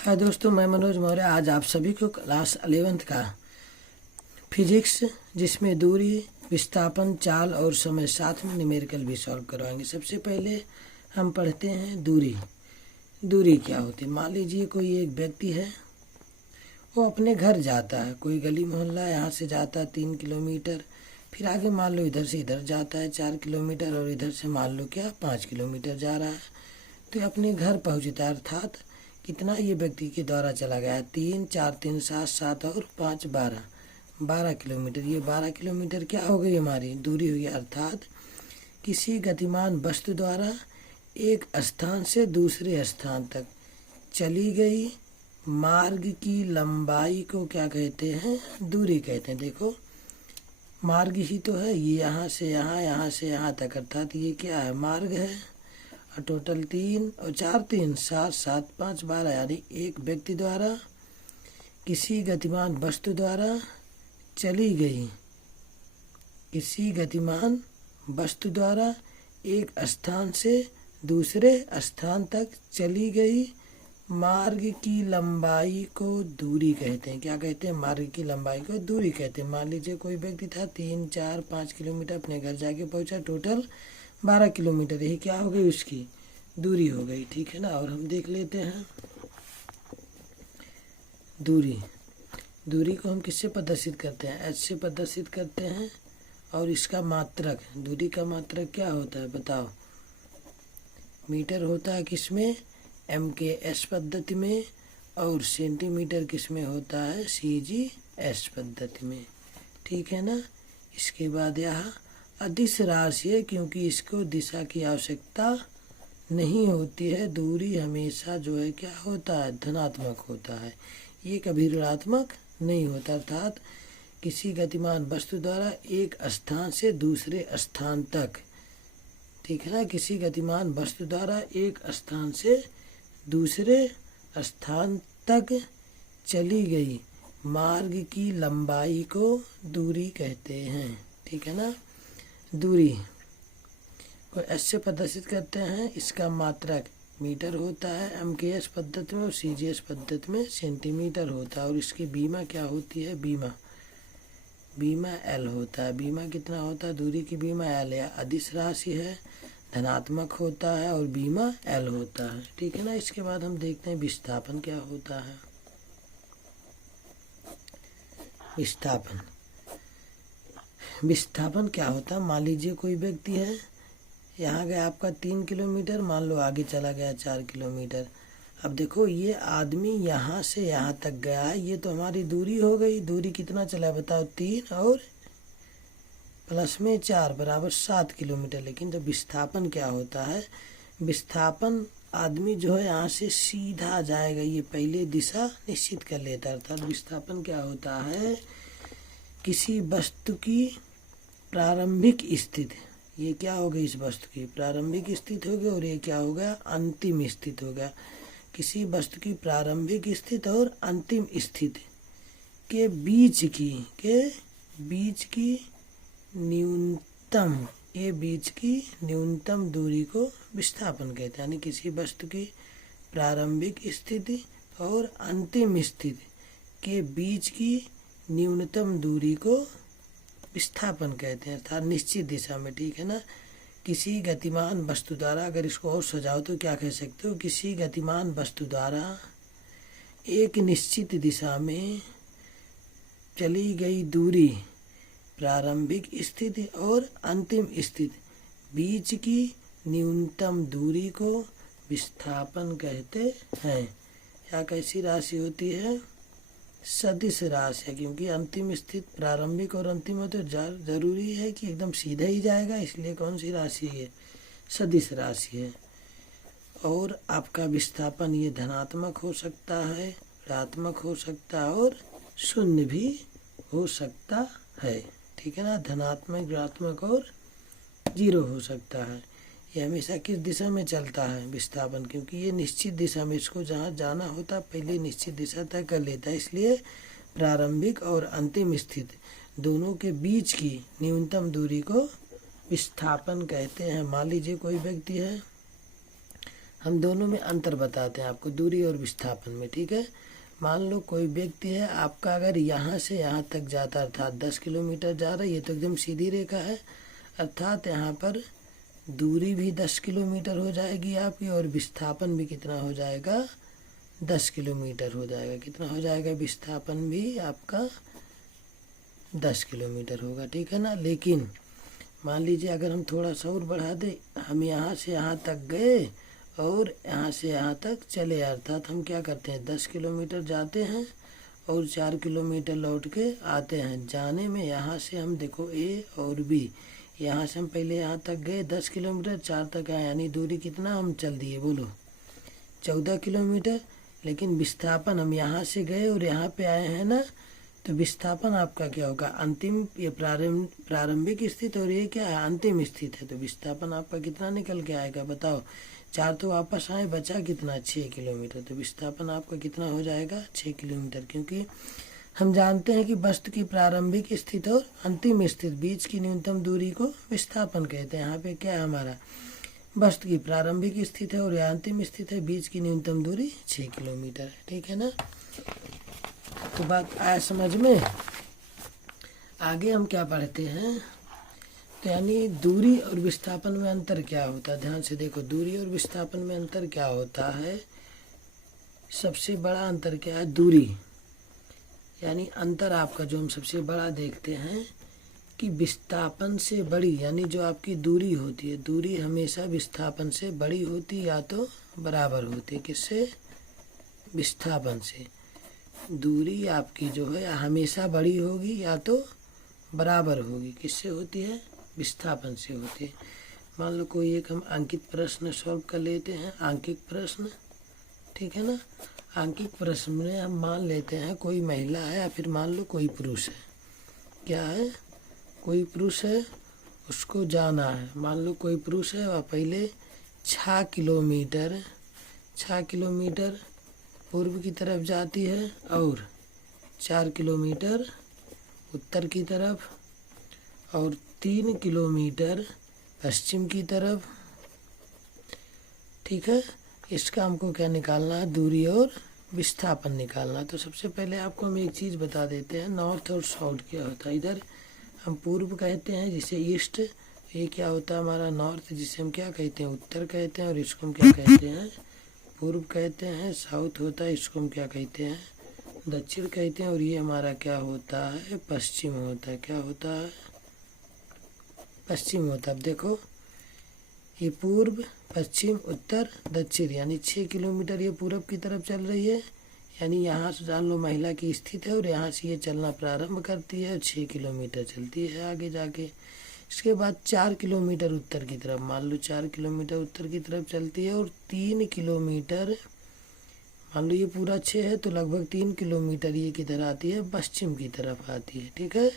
हाय दोस्तों, मैं मनोज मौर्य। आज आप सभी को क्लास 11th का फिजिक्स, जिसमें दूरी, विस्थापन, चाल और समय, साथ में न्यूमेरिकल भी सॉल्व करवाएंगे। सबसे पहले हम पढ़ते हैं दूरी। दूरी क्या होती है? मान लीजिए कोई एक व्यक्ति है, वो अपने घर जाता है, कोई गली मोहल्ला, यहाँ से जाता है 3 किलोमीटर, फिर आगे मान लो इधर से इधर जाता है 4 किलोमीटर, और इधर से मान लो 5 किलोमीटर जा रहा है। तो अपने घर पहुँचता है, अर्थात कितना ये व्यक्ति के द्वारा चला गया है? 3, 4, 3, 7, 7 और 5, 12 किलोमीटर। ये 12 किलोमीटर क्या हो गई? हमारी दूरी हुई। अर्थात किसी गतिमान वस्तु द्वारा एक स्थान से दूसरे स्थान तक चली गई मार्ग की लंबाई को क्या कहते हैं? दूरी कहते हैं। देखो, मार्ग ही तो है ये, यहाँ से यहाँ, यहाँ से यहाँ तक, अर्थात ये क्या है? मार्ग है। और टोटल 3 और 4, 3, 7, 7, 5, 12, यानी एक व्यक्ति द्वारा किसी गतिमान वस्तु द्वारा चली गई, किसी गतिमान वस्तु द्वारा एक स्थान से दूसरे स्थान तक चली गई मार्ग की लंबाई को दूरी कहते हैं। क्या कहते हैं? मार्ग की लंबाई को दूरी कहते हैं। मान लीजिए कोई व्यक्ति था, 3, 4, 5 किलोमीटर अपने घर जाके पहुंचा, टोटल 12 किलोमीटर। यही क्या हो गई? उसकी दूरी हो गई। ठीक है ना। और हम देख लेते हैं दूरी। दूरी को हम किससे प्रदर्शित करते हैं? एच से प्रदर्शित करते हैं। और इसका मात्रक, दूरी का मात्रक क्या होता है बताओ? मीटर होता है किसमें? MKS पद्धति में। और सेंटीमीटर किसमें होता है? CGS पद्धति में। ठीक है ना। इसके बाद यहाँ अदिश राशि है, क्योंकि इसको दिशा की आवश्यकता नहीं होती है। दूरी हमेशा जो है क्या होता है? धनात्मक होता है, ये कभी ऋणात्मक नहीं होता। अर्थात किसी गतिमान वस्तु द्वारा एक स्थान से दूसरे स्थान तक, ठीक है ना, किसी गतिमान वस्तु द्वारा एक स्थान से दूसरे स्थान तक चली गई मार्ग की लंबाई को दूरी कहते हैं। ठीक है ना। दूरी को एस से प्रदर्शित करते हैं। इसका मात्रक मीटर होता है MKS पद्धति में, और CGS पद्धति में सेंटीमीटर होता है। और इसकी बीमा क्या होती है? बीमा L होता है। बीमा कितना होता है? दूरी की बीमा L है। अदिश राशि है, धनात्मक होता है, और बीमा L होता है। ठीक है ना। इसके बाद हम देखते हैं विस्थापन क्या होता है। विस्थापन क्या होता है? मान लीजिए कोई व्यक्ति है, यहाँ गया आपका 3 किलोमीटर, मान लो आगे चला गया 4 किलोमीटर। अब देखो, ये आदमी यहाँ से यहाँ तक गया है, ये तो हमारी दूरी हो गई। दूरी कितना चला बताओ? 3 और प्लस में 4 बराबर 7 किलोमीटर। लेकिन जब विस्थापन क्या होता है? विस्थापन आदमी जो है यहाँ से सीधा जाएगा, ये पहले दिशा निश्चित कर लेता है। अर्थात विस्थापन क्या होता है? किसी वस्तु की प्रारंभिक स्थिति, ये क्या हो गई? इस वस्तु की प्रारंभिक स्थिति हो गई, और ये क्या हो गया? अंतिम स्थिति हो गया। किसी वस्तु की प्रारंभिक स्थिति और अंतिम स्थिति के बीच की न्यूनतम दूरी को विस्थापन कहते हैं। यानी किसी वस्तु की प्रारंभिक स्थिति और अंतिम स्थिति के बीच की न्यूनतम दूरी को विस्थापन कहते हैं, अर्थात निश्चित दिशा में। ठीक है ना। किसी गतिमान वस्तु द्वारा, अगर इसको और सजाओ तो क्या कह सकते हो? किसी गतिमान वस्तु द्वारा एक निश्चित दिशा में चली गई दूरी, प्रारंभिक स्थिति और अंतिम स्थिति बीच की न्यूनतम दूरी को विस्थापन कहते हैं। या कैसी राशि होती है? सदिश राशि है, क्योंकि अंतिम स्थिति प्रारंभिक और अंतिम हो तो जरूरी है कि एकदम सीधा ही जाएगा, इसलिए कौन सी राशि है? सदिश राशि है। और आपका विस्थापन ये धनात्मक हो सकता है, ऋणात्मक हो सकता है, और शून्य भी हो सकता है। ठीक है ना। धनात्मक, ऋणात्मक और 0 हो सकता है। ये हमेशा किस दिशा में चलता है? विस्थापन, क्योंकि ये निश्चित दिशा में, इसको जहाँ जाना होता पहले निश्चित दिशा तय कर लेता है। इसलिए प्रारंभिक और अंतिम स्थिति दोनों के बीच की न्यूनतम दूरी को विस्थापन कहते हैं। मान लीजिए कोई व्यक्ति है, हम दोनों में अंतर बताते हैं आपको, दूरी और विस्थापन में, ठीक है। मान लो कोई व्यक्ति है आपका, अगर यहाँ से यहाँ तक जाता अर्थात 10 किलोमीटर जा रहा है, ये तो एकदम सीधी रेखा है, अर्थात यहाँ पर दूरी भी 10 किलोमीटर हो जाएगी आपकी और विस्थापन भी कितना हो जाएगा, 10 किलोमीटर हो जाएगा। कितना हो जाएगा, विस्थापन भी आपका 10 किलोमीटर होगा, ठीक है ना। लेकिन मान लीजिए अगर हम थोड़ा सा और बढ़ा दें, हम यहाँ से यहाँ तक गए और यहाँ से यहाँ तक चले, अर्थात हम क्या करते हैं 10 किलोमीटर जाते हैं और 4 किलोमीटर लौट के आते हैं। जाने में यहाँ से हम देखो ए और बी, यहाँ से हम पहले यहाँ तक गए 10 किलोमीटर, 4 तक आए, यानी दूरी कितना हम चल दिए, बोलो 14 किलोमीटर। लेकिन विस्थापन हम यहाँ से गए और यहाँ पे आए हैं ना, तो विस्थापन आपका क्या होगा, अंतिम ये प्रारंभिक स्थिति और ये क्या है, अंतिम स्थिति है। तो विस्थापन आपका कितना निकल के आएगा बताओ, 4 तो वापस आए, बचा कितना 6 किलोमीटर। तो विस्थापन आपका कितना हो जाएगा 6 किलोमीटर, क्योंकि हम जानते हैं कि वस्तु की प्रारंभिक स्थिति और अंतिम स्थिति बीच की न्यूनतम दूरी को विस्थापन कहते हैं। यहाँ पे क्या है हमारा, वस्तु की प्रारंभिक स्थिति है और यह अंतिम स्थिति है, बीच की न्यूनतम दूरी 6 किलोमीटर है, ठीक है ना। तो बात आया समझ में। आगे हम क्या पढ़ते हैं, तो यानी दूरी और विस्थापन में अंतर क्या होता है, ध्यान से देखो। दूरी और विस्थापन में अंतर क्या होता है, सबसे बड़ा अंतर क्या है, दूरी। यानी अंतर आपका जो हम सबसे बड़ा देखते हैं कि विस्थापन से बड़ी, यानी जो आपकी दूरी होती है, दूरी हमेशा विस्थापन से बड़ी होती या तो बराबर होती है। किससे, विस्थापन से। दूरी आपकी जो है हमेशा बड़ी होगी या तो बराबर होगी, किससे होती है, विस्थापन से होती है। मान लो कोई एक हम अंकित प्रश्न सॉल्व कर लेते हैं, आंकिक प्रश्न, ठीक है ना। आंकिक प्रश्न में हम मान लेते हैं कोई महिला है या फिर मान लो कोई पुरुष है, क्या है, कोई पुरुष है, उसको जाना है। मान लो कोई पुरुष है और पहले 6 किलोमीटर पूर्व की तरफ जाती है और 4 किलोमीटर उत्तर की तरफ और 3 किलोमीटर पश्चिम की तरफ, ठीक है। इसका हमको क्या निकालना है, दूरी और विस्थापन निकालना। तो सबसे पहले आपको हम एक चीज़ बता देते हैं, नॉर्थ और साउथ क्या होता है। इधर हम पूर्व कहते हैं जिसे ईस्ट, ये क्या होता है हमारा नॉर्थ, जिसे हम क्या कहते हैं उत्तर कहते हैं, और इसको हम क्या कहते हैं पूर्व कहते हैं। साउथ होता है, इसको हम क्या कहते हैं दक्षिण कहते हैं, और ये हमारा क्या होता है पश्चिम होता है। क्या होता है, पश्चिम होता है। अब देखो ये पूर्व पश्चिम उत्तर दक्षिण, यानी 6 किलोमीटर ये पूरब की तरफ चल रही है, यानी यहाँ से जान लो महिला की स्थिति है और यहाँ से ये चलना प्रारंभ करती है और 6 किलोमीटर चलती है आगे जाके। इसके बाद 4 किलोमीटर उत्तर की तरफ, मान लो 4 किलोमीटर उत्तर की तरफ चलती है और 3 किलोमीटर, मान लो ये पूरा 6 है तो लगभग 3 किलोमीटर ये किधर आती है, पश्चिम की तरफ आती है, ठीक है।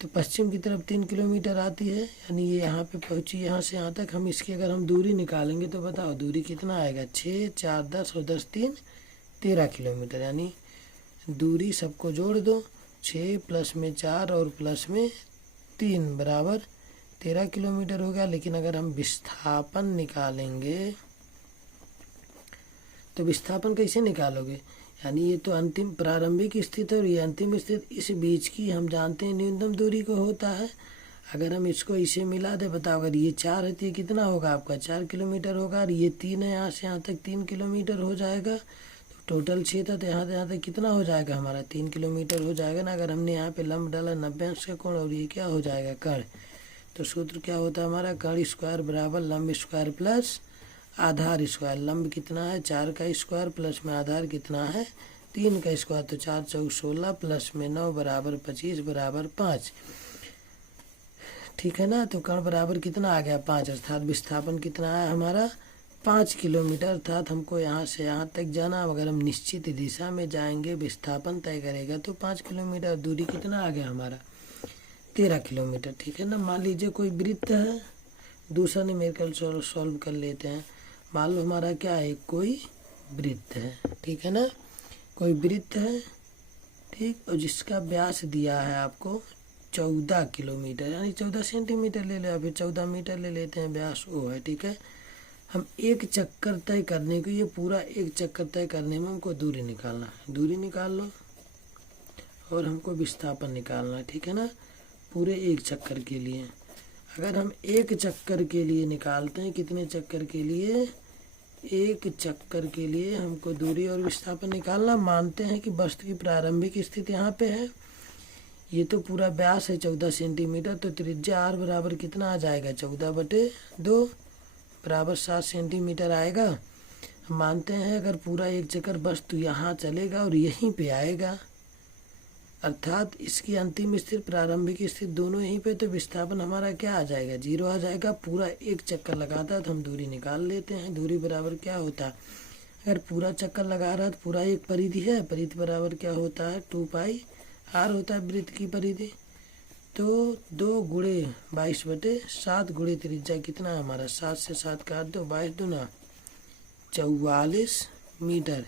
तो पश्चिम की तरफ 3 किलोमीटर आती है, यानी ये यहाँ पे पहुँची, यहाँ से यहाँ तक। हम इसकी अगर हम दूरी निकालेंगे तो बताओ दूरी कितना आएगा, 6, 4, 10 और 10, 3, 13 किलोमीटर। यानी दूरी सबको जोड़ दो, 6 प्लस में 4 और प्लस में 3 बराबर 13 किलोमीटर हो गया। लेकिन अगर हम विस्थापन निकालेंगे तो विस्थापन कैसे निकालोगे, यानी ये तो अंतिम प्रारंभिक स्थिति और ये अंतिम स्थिति, इस बीच की हम जानते हैं न्यूनतम दूरी को होता है। अगर हम इसको इसे मिला दे, बताओ अगर ये 4 है तो ये कितना होगा आपका 4 किलोमीटर होगा, और ये 3 है, यहाँ से यहाँ तक 3 किलोमीटर हो जाएगा। तो टोटल 6 था तो यहाँ से यहाँ तक कितना हो जाएगा हमारा 3 किलोमीटर हो जाएगा ना। अगर हमने यहाँ पे लंब डाला 90 अंश का कोण, और ये क्या हो जाएगा कर्ण, तो सूत्र क्या होता है हमारा, कर्ण स्क्वायर बराबर लंब स्क्वायर प्लस आधार स्क्वायर। लंब कितना है 4 का स्क्वायर प्लस में आधार कितना है 3 का स्क्वायर, तो 4 चौक 16 प्लस में 9 बराबर 25 बराबर 5, ठीक है ना। तो कर्ण बराबर कितना आ गया 5, अर्थात विस्थापन कितना है हमारा 5 किलोमीटर। अर्थात हमको यहाँ से यहाँ तक जाना, अगर हम निश्चित दिशा में जाएंगे विस्थापन तय करेगा तो 5 किलोमीटर। दूरी कितना आ गया हमारा 13 किलोमीटर, ठीक है ना। मान लीजिए कोई वृत्त है, दूसरा न्यूमेरिकल सॉल्व कर लेते हैं। मान लो हमारा क्या है, कोई वृत्त है, ठीक है ना, कोई वृत्त है, ठीक, और जिसका व्यास दिया है आपको 14 किलोमीटर, यानी 14 सेंटीमीटर ले लो या फिर 14 मीटर ले लेते हैं, व्यास वो है, ठीक है। हम एक चक्कर तय करने को, ये पूरा एक चक्कर तय करने में हमको दूरी निकालना है। दूरी निकाल लो और हमको विस्थापन निकालना है, ठीक है ना, पूरे एक चक्कर के लिए। अगर हम एक चक्कर के लिए निकालते हैं, कितने चक्कर के लिए, एक चक्कर के लिए हमको दूरी और विस्थापन निकालना। मानते हैं कि वस्तु की प्रारंभिक स्थिति यहाँ पे है, ये तो पूरा व्यास है 14 सेंटीमीटर, तो त्रिज्या r बराबर कितना आ जाएगा, 14/2 बराबर 7 सेंटीमीटर आएगा। हम मानते हैं अगर पूरा एक चक्कर वस्तु यहाँ चलेगा और यहीं पे आएगा, अर्थात इसकी अंतिम स्थिति प्रारंभिक स्थिति दोनों यहीं पे, तो विस्थापन हमारा क्या आ जाएगा, 0 आ जाएगा। पूरा एक चक्कर लगाता है तो हम दूरी निकाल लेते हैं। दूरी बराबर क्या होता है, अगर पूरा चक्कर लगा रहा है तो पूरा एक परिधि है, परिधि बराबर क्या होता है, 2πr होता है वृत्त की परिधि। तो 2 गुणे 22/7 गुणे त्रिज्या कितना है हमारा, 7 से 7 काट दो, 22 दूना 44 मीटर,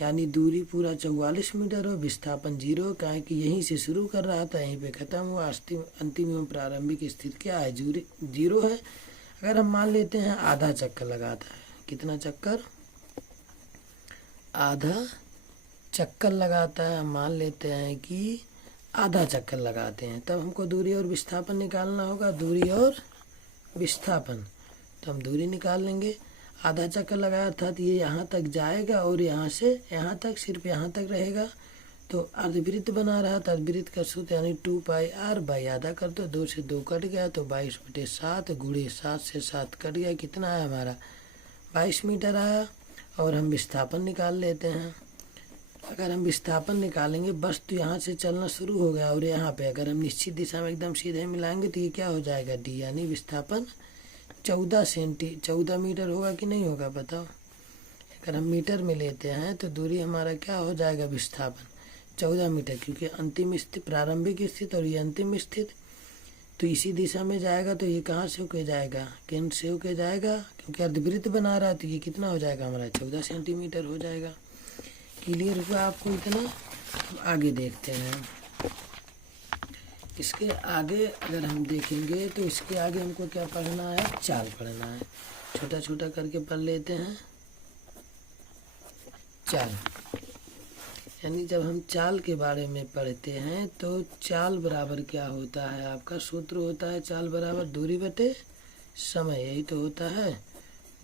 यानी दूरी पूरा 44 मीटर और विस्थापन 0, क्या कि यहीं से शुरू कर रहा था यहीं पे ख़त्म हुआ। अंतिम एवं प्रारंभिक स्थिति क्या है, 0 है। अगर हम मान लेते हैं आधा चक्कर लगाता है, कितना चक्कर, आधा चक्कर लगाता है, हम मान लेते हैं कि आधा चक्कर लगाते हैं, तब हमको दूरी और विस्थापन निकालना होगा। दूरी और विस्थापन, तो हम दूरी निकाल लेंगे। आधा चक्कर लगाया अर्थात ये यहाँ तक जाएगा और यहाँ से यहाँ तक, सिर्फ यहाँ तक रहेगा, तो अर्धवृत्त बना रहा था। अर्धवृत्त का सूत्र यानी 2πr बाई आधा कर दो, 2 से 2 कट गया तो 22/7 गुणे 7 से 7 कट गया, कितना आया हमारा, 22 मीटर आया। और हम विस्थापन निकाल लेते हैं। अगर हम विस्थापन निकालेंगे, वस्तु यहाँ से चलना शुरू हो गया और यहाँ पे अगर हम निश्चित दिशा में एकदम सीधे मिलाएंगे तो ये क्या हो जाएगा, d, यानी विस्थापन 14 मीटर होगा कि नहीं होगा, बताओ। अगर हम मीटर में लेते हैं तो दूरी हमारा क्या हो जाएगा, विस्थापन 14 मीटर, क्योंकि अंतिम स्थिति प्रारंभिक स्थिति और ये अंतिम स्थिति, तो इसी दिशा में जाएगा, तो ये कहाँ से होके जाएगा, केंद्र से होके जाएगा, क्योंकि अर्धवृत्त बना रहा है, तो ये कितना हो जाएगा हमारा, 14 सेंटीमीटर हो जाएगा। क्लियर हुआ आपको इतना। आगे देखते हैं, इसके आगे अगर हम देखेंगे तो इसके आगे हमको क्या पढ़ना है, चाल पढ़ना है। छोटा छोटा करके पढ़ लेते हैं। चाल, यानी जब हम चाल के बारे में पढ़ते हैं तो चाल बराबर क्या होता है, आपका सूत्र होता है चाल बराबर दूरी बटे समय, यही तो होता है,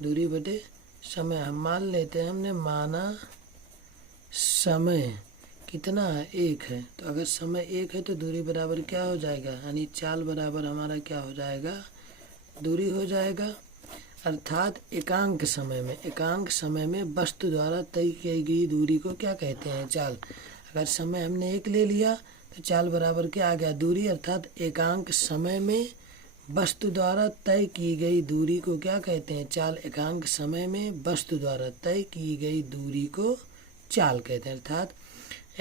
दूरी बटे समय। हम मान लेते हैं, हमने माना समय कितना है, 1 है, तो अगर समय 1 है तो दूरी बराबर क्या हो जाएगा, यानी चाल बराबर हमारा क्या हो जाएगा, दूरी हो जाएगा। अर्थात एकांक समय में वस्तु द्वारा तय की गई दूरी को क्या कहते हैं, चाल। अगर समय हमने 1 ले लिया तो चाल बराबर क्या आ गया, दूरी। अर्थात एकांक समय में वस्तु द्वारा तय की गई दूरी को क्या कहते हैं, चाल। एकांक समय में वस्तु द्वारा तय की गई दूरी को चाल कहते हैं। अर्थात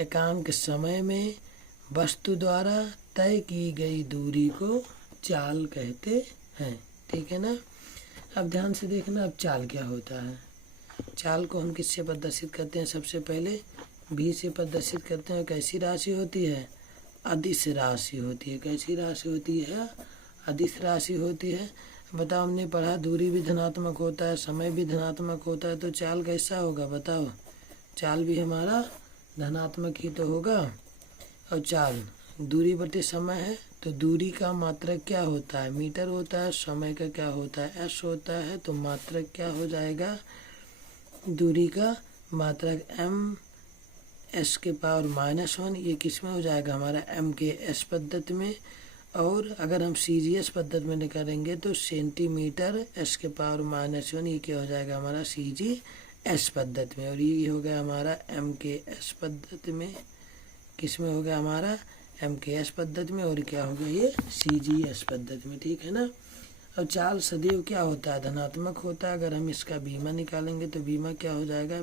एकांक समय में वस्तु द्वारा तय की गई दूरी को चाल कहते हैं, ठीक है ना। अब ध्यान से देखना, अब चाल क्या होता है। चाल को हम किससे प्रदर्शित करते हैं, सबसे पहले v से प्रदर्शित करते हैं। कैसी राशि होती है, अदिश राशि होती है। कैसी राशि होती है, अदिश राशि होती है। बताओ, हमने पढ़ा दूरी भी धनात्मक होता है, समय भी धनात्मक होता है, तो चाल कैसा होगा बताओ, चाल भी हमारा धनात्मक ही तो होगा। और चाल दूरी बटे समय है, तो दूरी का मात्रक क्या होता है, मीटर होता है। समय का क्या होता है, s होता है, तो मात्रक क्या हो जाएगा, दूरी का मात्रक m(s⁻⁻1), ये किस में हो जाएगा हमारा, m(s) पद्धति में। और अगर हम CGS पद्धति में निकालेंगे तो सेंटीमीटर s⁻⁻1, ये क्या हो जाएगा हमारा CGS पद्धति में। और ये हो गया हमारा m(s) पद्धति में, किस में हो गया हमारा m(s) पद्धति में, और क्या हो गया ये CGS पद्धति में, ठीक है ना। अब चाल सदैव क्या होता है, धनात्मक होता है। अगर हम इसका बीमा निकालेंगे तो बीमा क्या हो जाएगा,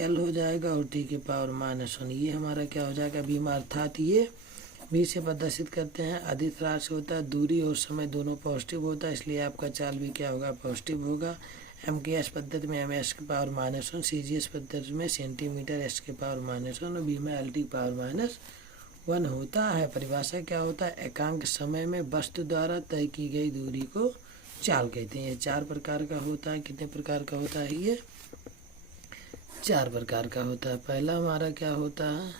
L हो जाएगा, और t⁻⁻1, ये हमारा क्या हो जाएगा बीमा। अर्थात ये v से प्रदर्शित करते हैं, अदिश राशि होता है, दूरी और समय दोनों पॉजिटिव होता है, इसलिए आपका चाल भी क्या होगा, पॉजिटिव होगा। m(s) पद्धति में m(s⁻⁻1), CGS पद्धति में सेंटीमीटर s⁻⁻1, और बीमा l(t⁻⁻1) होता है। परिभाषा क्या होता है, एकांक समय में वस्तु द्वारा तय की गई दूरी को चाल कहते हैं। ये 4 प्रकार का होता है। कितने प्रकार का होता है ये? 4 प्रकार का होता है। पहला हमारा क्या होता है?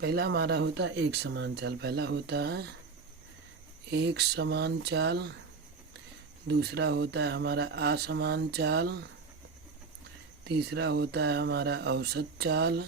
पहला हमारा होता है एक समान चाल। पहला होता है एक समान चाल। दूसरा होता है हमारा असमान चाल। तीसरा होता है हमारा औसत चाल।